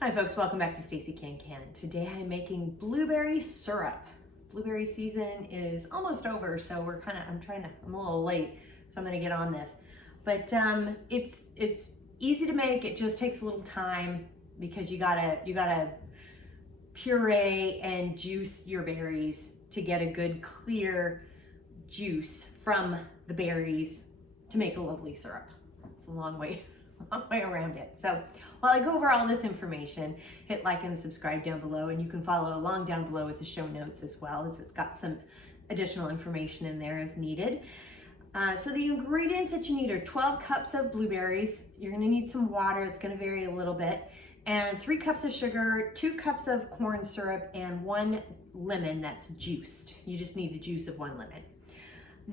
Hi folks, welcome back to Stacey Can. Today I'm making blueberry syrup. Blueberry season is almost over, so I'm a little late, so I'm gonna get on this. But it's easy to make. It just takes a little time because you gotta puree and juice your berries to get a good clear juice from the berries to make a lovely syrup. It's a long way around it. So while I go over all this information, hit like and subscribe down below, and you can follow along down below with the show notes as well, as it's got some additional information in there if needed. So the ingredients that you need are 12 cups of blueberries. You're going to need some water. It's going to vary a little bit. And 3 cups of sugar, 2 cups of corn syrup, and 1 lemon that's juiced. You just need the juice of 1 lemon.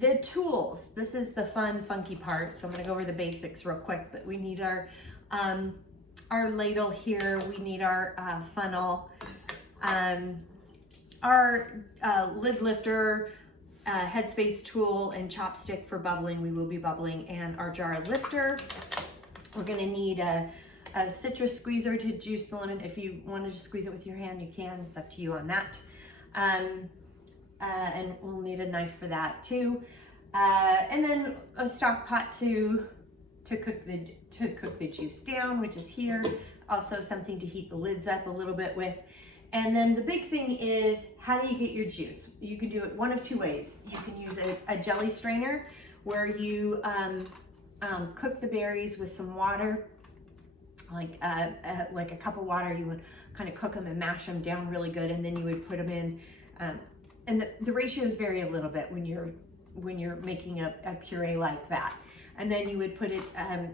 The tools, this is the fun, funky part. So I'm gonna go over the basics real quick, but we need our ladle here. We need our funnel, our lid lifter, Headspace tool, and Chopstick for bubbling. We will be bubbling, and our jar lifter. We're gonna need a citrus squeezer to juice the lemon. If you wanted to squeeze it with your hand, you can. It's up to you on that. And we'll need a knife for that too. And then a stock pot to cook the juice down, which is here. Also something to heat the lids up a little bit with. And then the big thing is, how do you get your juice? You can do it one of 2 ways. You can use a jelly strainer where you cook the berries with some water, like a cup of water. You would kind of cook them and mash them down really good, and then you would put them in. And the ratios vary a little bit when you're making a puree like that. And then you would put it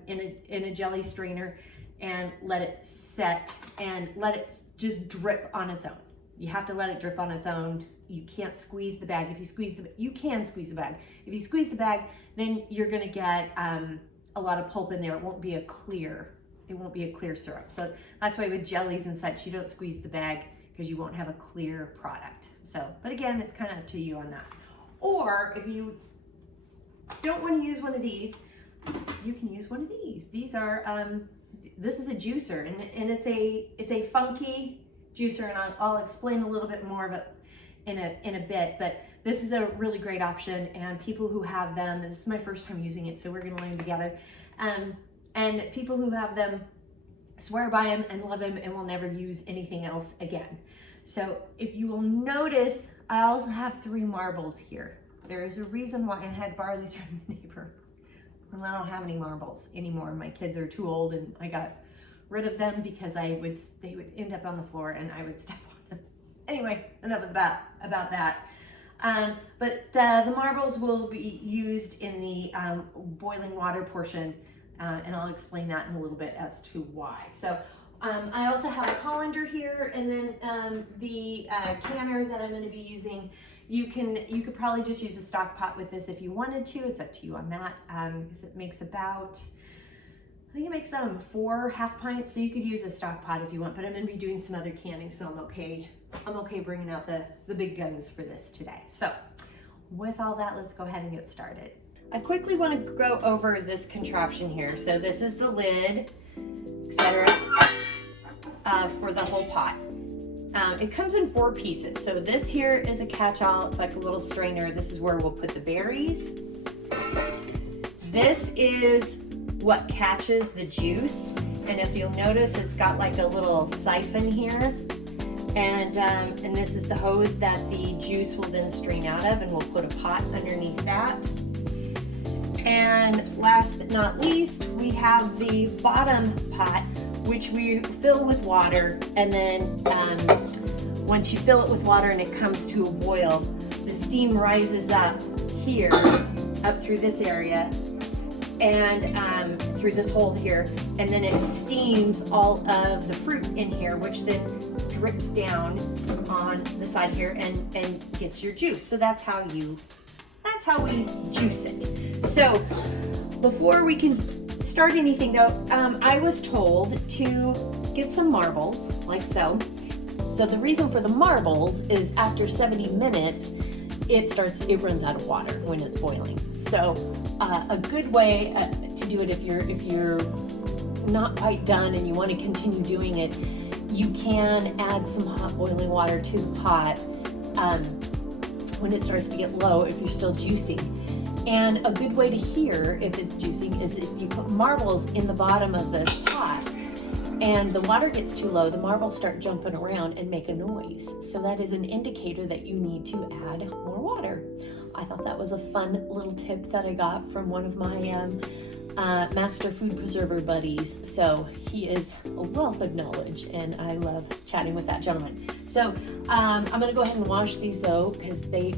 in a jelly strainer and let it set and let it just drip on its own. You have to let it drip on its own. You can't squeeze the bag. You can squeeze the bag. If you squeeze the bag, then you're gonna get a lot of pulp in there. It won't be a clear syrup. So that's why with jellies and such, you don't squeeze the bag because you won't have a clear product. So, but again, it's kind of up to you on that. Or if you don't want to use one of these, you can use one of these. These are, this is a juicer, and it's a funky juicer, and I'll explain a little bit more of it in a bit, but this is a really great option, and people who have them, this is my first time using it, so we're gonna learn together. And people who have them swear by them and love them and will never use anything else again. So if you will notice, I also have 3 marbles here. There is a reason why I had to borrow these from the neighbor. And I don't have any marbles anymore. My kids are too old, and I got rid of them because they would end up on the floor and I would step on them. Anyway, enough about that. But the marbles will be used in the boiling water portion, and I'll explain that in a little bit as to why. So I also have a colander here, and then the canner that I'm going to be using. You could probably just use a stock pot with this if you wanted to. It's up to you on that, because it makes about, I think it makes 4 half pints. So you could use a stock pot if you want, but I'm going to be doing some other canning, so I'm okay bringing out the big guns for this today. So with all that, let's go ahead and get started. I quickly want to go over this contraption here. So this is the lid, etc. For the whole pot. It comes in 4 pieces. So this here is a catch-all. It's like a little strainer. This is where we'll put the berries. This is what catches the juice. And if you'll notice, it's got like a little siphon here. And this is the hose that the juice will then strain out of, and we'll put a pot underneath that. And last but not least, we have the bottom pot, which we fill with water, and then once you fill it with water and it comes to a boil, the steam rises up here, up through this area, and through this hole here, and then it steams all of the fruit in here, which then drips down on the side here and gets your juice. So that's how we juice it. So before we can start anything though, I was told to get some marbles, like so. So the reason for the marbles is after 70 minutes, it runs out of water when it's boiling. So a good way to do it if you're not quite done and you want to continue doing it you can add some hot boiling water to the pot when it starts to get low if you're still juicing. And a good way to hear if it's juicing is if you put marbles in the bottom of this pot and the water gets too low, the marbles start jumping around and make a noise. So that is an indicator that you need to add more water. I thought that was a fun little tip that I got from one of my master food preserver buddies. So he is a wealth of knowledge and I love chatting with that gentleman. So I'm gonna go ahead and wash these though, because they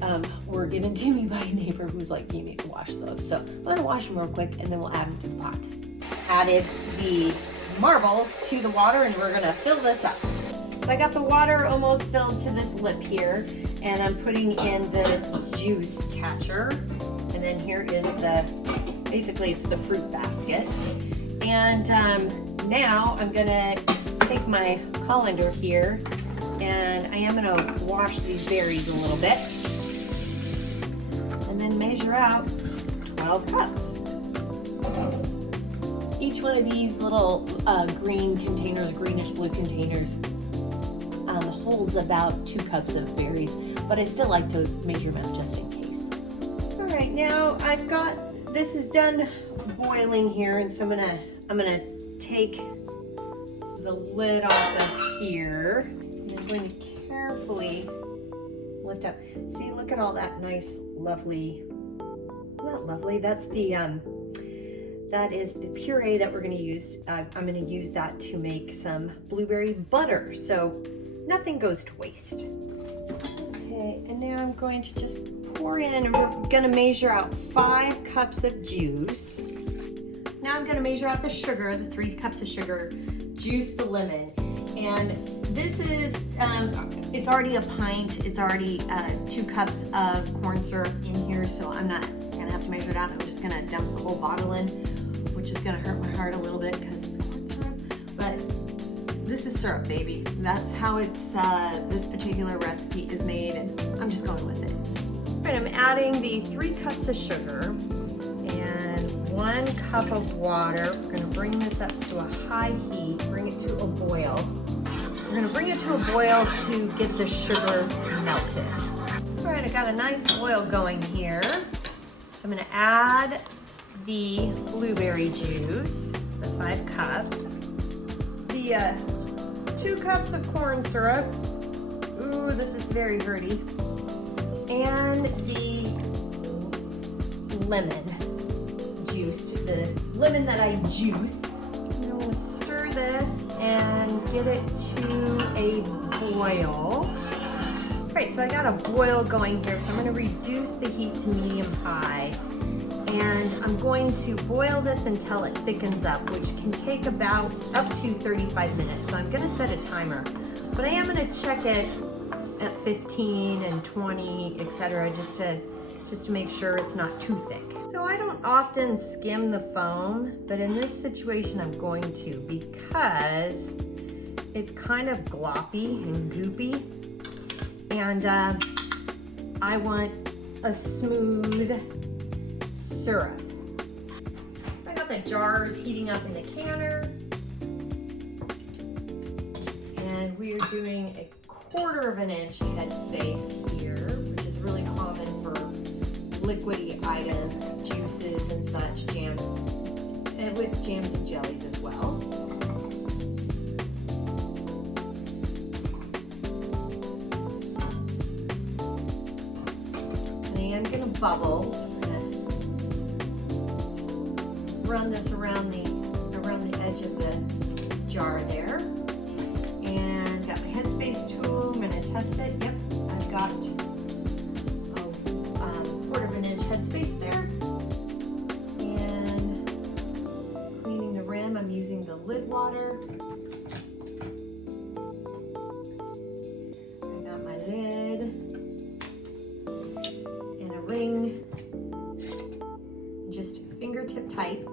were given to me by a neighbor who's like, you need to wash those. So I'm gonna wash them real quick and then we'll add them to the pot. Added the marbles to the water and we're gonna fill this up. So I got the water almost filled to this lip here and I'm putting in the juice catcher. And then here is basically it's the fruit basket. And now I'm gonna take my colander here and I am gonna wash these berries a little bit and then measure out 12 cups. Each one of these little green containers, greenish blue containers, holds about 2 cups of berries, but I still like to measure them out just in case. All right, now I've got, this is done boiling here, and so I'm gonna take the lid off of here. And I'm going to carefully lift up. See, look at all that nice, lovely, not lovely, that's the, that is the puree that we're going to use. I'm going to use that to make some blueberry butter, so nothing goes to waste. Okay, and now I'm going to just pour in, and we're going to measure out 5 cups of juice. Now I'm going to measure out the sugar, the 3 cups of sugar, juice the lemon, and this is, it's already a pint, it's already 2 cups of corn syrup in here, so I'm not going to have to measure it out. I'm just going to dump the whole bottle in, which is going to hurt my heart a little bit because it's corn syrup, but this is syrup, baby. That's how it's, this particular recipe is made, and I'm just going with it. All right, I'm adding the 3 cups of sugar and 1 cup of water. We're going to bring this up to a high heat, bring it to a boil. We're going to bring it to a boil to get the sugar melted. All right, I got a nice boil going here. I'm going to add the blueberry juice, the 5 cups, the 2 cups of corn syrup. Ooh, this is very hearty. And the lemon juiced, the lemon that I juiced. I'm going to stir this and get it to a boil. All right, so I got a boil going here, so I'm going to reduce the heat to medium-high. And I'm going to boil this until it thickens up, which can take about up to 35 minutes. So I'm going to set a timer, but I am going to check it at 15 and 20, etc., just to make sure it's not too thick. So I don't often skim the foam, but in this situation I'm going to, because it's kind of gloppy and goopy, and I want a smooth syrup. I got the jars heating up in the canner, and we are doing a 1/4 inch headspace here, which is really common for liquidy items, juices and such, jams, and with jams and jellies as well. And I am going to bubble. Run this around the edge of the jar there, and got my Headspace tool. I'm going to test it. Yep, I've got a 1/4 inch Headspace there. And cleaning the rim, I'm using the lid water. I got my lid and a ring, just fingertip tight.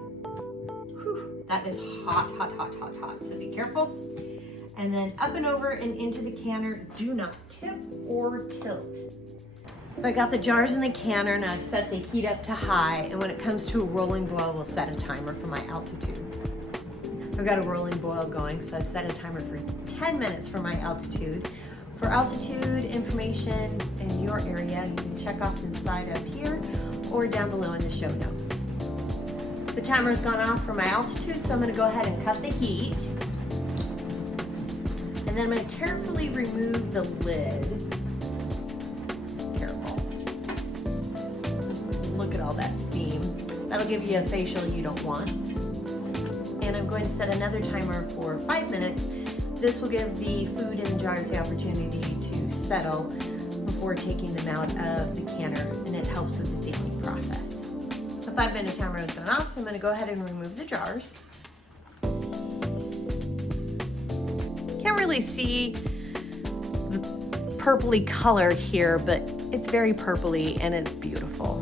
That is hot, hot, hot, hot, hot, so be careful. And then up and over and into the canner. Do not tip or tilt. So I got the jars in the canner and I've set the heat up to high, and when it comes to a rolling boil, we'll set a timer for my altitude. I've got a rolling boil going, so I've set a timer for 10 minutes for my altitude. For altitude information in your area, you can check off the side up here or down below in the show notes. The timer's gone off for my altitude, so I'm gonna go ahead and cut the heat. And then I'm gonna carefully remove the lid. Careful. Look at all that steam. That'll give you a facial you don't want. And I'm going to set another timer for 5 minutes. This will give the food in the jars the opportunity to settle before taking them out of the canner, and it helps with the sealing process. The 5-minute timer has gone off, so I'm going to go ahead and remove the jars. Can't really see the purpley color here, but it's very purpley and it's beautiful.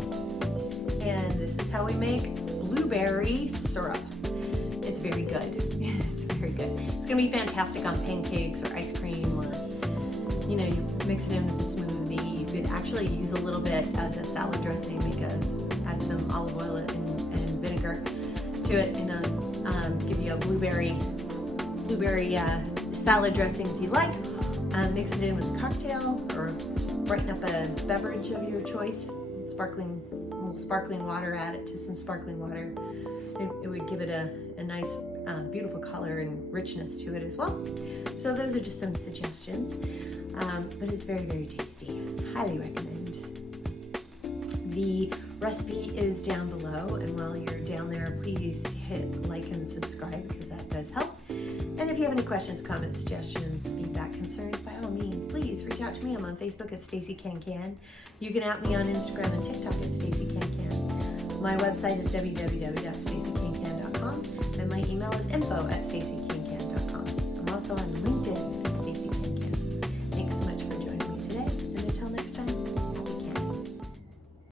And this is how we make blueberry syrup. It's very good. It's very good. It's gonna be fantastic on pancakes or ice cream, or you know, you mix it in with a smoothie. You could actually use a little bit as a salad dressing. Add some olive oil and vinegar to it, and give you a blueberry salad dressing if you like. Mix it in with a cocktail or brighten up a beverage of your choice. Sparkling water, add it to some sparkling water. It would give it a nice, beautiful color and richness to it as well. So those are just some suggestions, but it's very, very tasty. Highly recommend. The recipe is down below, and while you're down there, please hit like and subscribe because that does help. And if you have any questions, comments, suggestions, feedback, concerns, by all means, please reach out to me. I'm on Facebook at Stacey Can Can. You can at me on Instagram and TikTok at Stacey Can Can. My website is www.staceycancan.com, and my email is info@staceycancan.com. I'm also on LinkedIn